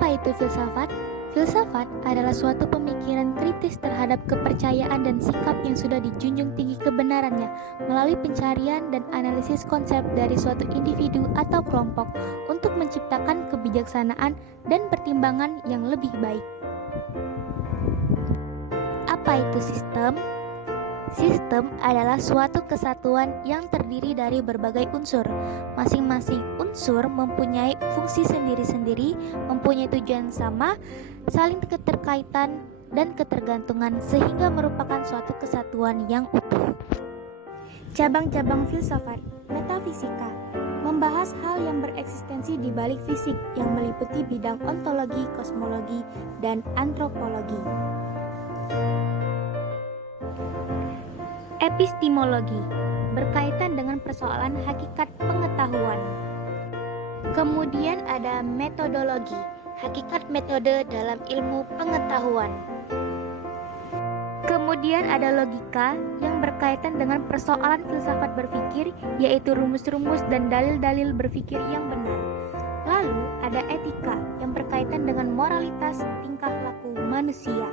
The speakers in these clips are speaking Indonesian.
Apa itu filsafat? Filsafat adalah suatu pemikiran kritis terhadap kepercayaan dan sikap yang sudah dijunjung tinggi kebenarannya melalui pencarian dan analisis konsep dari suatu individu atau kelompok untuk menciptakan kebijaksanaan dan pertimbangan yang lebih baik. Apa itu sistem? Sistem adalah suatu kesatuan yang terdiri dari berbagai unsur. Masing-masing unsur mempunyai fungsi sendiri-sendiri, mempunyai tujuan sama, saling keterkaitan dan ketergantungan sehingga merupakan suatu kesatuan yang utuh. Cabang-cabang filsafat, metafisika, membahas hal yang bereksistensi di balik fisik yang meliputi bidang ontologi, kosmologi, dan antropologi. Epistemologi berkaitan dengan persoalan hakikat pengetahuan. Kemudian ada metodologi, hakikat metode dalam ilmu pengetahuan. Kemudian ada logika yang berkaitan dengan persoalan filsafat berpikir, yaitu rumus-rumus dan dalil-dalil berpikir yang benar. Lalu ada etika yang berkaitan dengan moralitas tingkah laku manusia.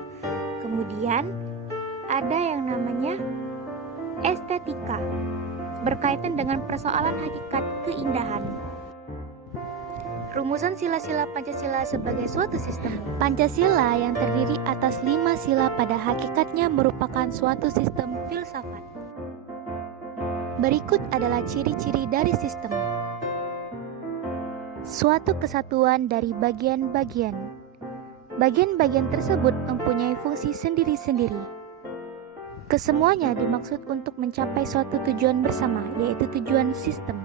Kemudian ada yang namanya estetika berkaitan dengan persoalan hakikat keindahan. Rumusan sila-sila Pancasila sebagai suatu sistem. Pancasila yang terdiri atas 5 sila pada hakikatnya merupakan suatu sistem filsafat. Berikut adalah ciri-ciri dari sistem. Suatu kesatuan dari bagian-bagian. Bagian-bagian tersebut mempunyai fungsi sendiri-sendiri. Kesemuanya dimaksud untuk mencapai suatu tujuan bersama, yaitu tujuan sistem.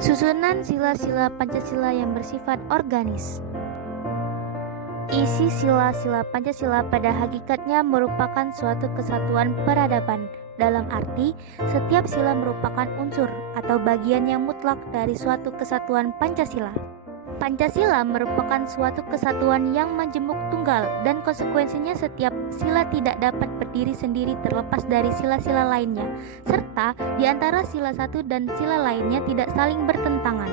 Susunan sila-sila Pancasila yang bersifat organis. Isi sila-sila Pancasila pada hakikatnya merupakan suatu kesatuan peradaban. Dalam arti, setiap sila merupakan unsur atau bagian yang mutlak dari suatu kesatuan Pancasila. Pancasila merupakan suatu kesatuan yang majemuk tunggal dan konsekuensinya setiap sila tidak dapat berdiri sendiri terlepas dari sila-sila lainnya, serta di antara sila satu dan sila lainnya tidak saling bertentangan.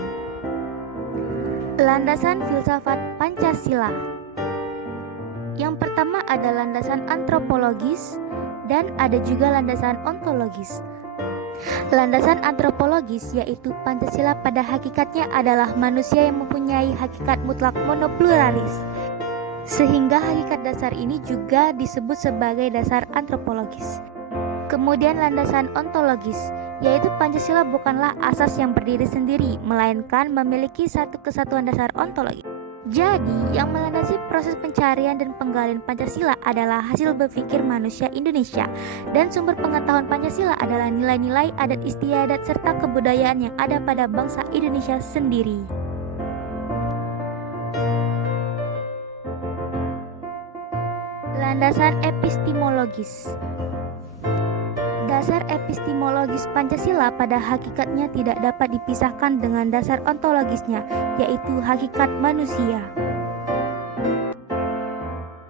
Landasan filsafat Pancasila. Yang pertama ada landasan antropologis dan ada juga landasan ontologis. Landasan antropologis yaitu Pancasila pada hakikatnya adalah manusia yang mempunyai hakikat mutlak monopluralis, sehingga hakikat dasar ini juga disebut sebagai dasar antropologis. Kemudian landasan ontologis yaitu Pancasila bukanlah asas yang berdiri sendiri, melainkan memiliki satu kesatuan dasar ontologi. Jadi, yang melandasi proses pencarian dan penggalian Pancasila adalah hasil berpikir manusia Indonesia, dan sumber pengetahuan Pancasila adalah nilai-nilai adat istiadat serta kebudayaan yang ada pada bangsa Indonesia sendiri. Landasan epistemologis. Dasar epistemologis Pancasila pada hakikatnya tidak dapat dipisahkan dengan dasar ontologisnya, yaitu hakikat manusia.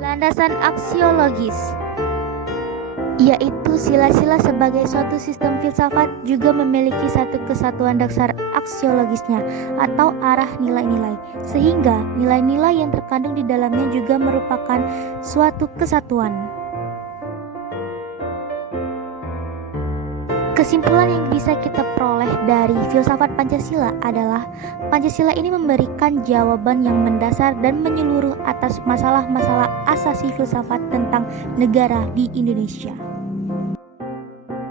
Landasan aksiologis, yaitu sila-sila sebagai suatu sistem filsafat juga memiliki satu kesatuan dasar aksiologisnya atau arah nilai-nilai, sehingga nilai-nilai yang terkandung di dalamnya juga merupakan suatu kesatuan. Kesimpulan yang bisa kita peroleh dari filsafat Pancasila adalah Pancasila ini memberikan jawaban yang mendasar dan menyeluruh atas masalah-masalah asasi filsafat tentang negara di Indonesia.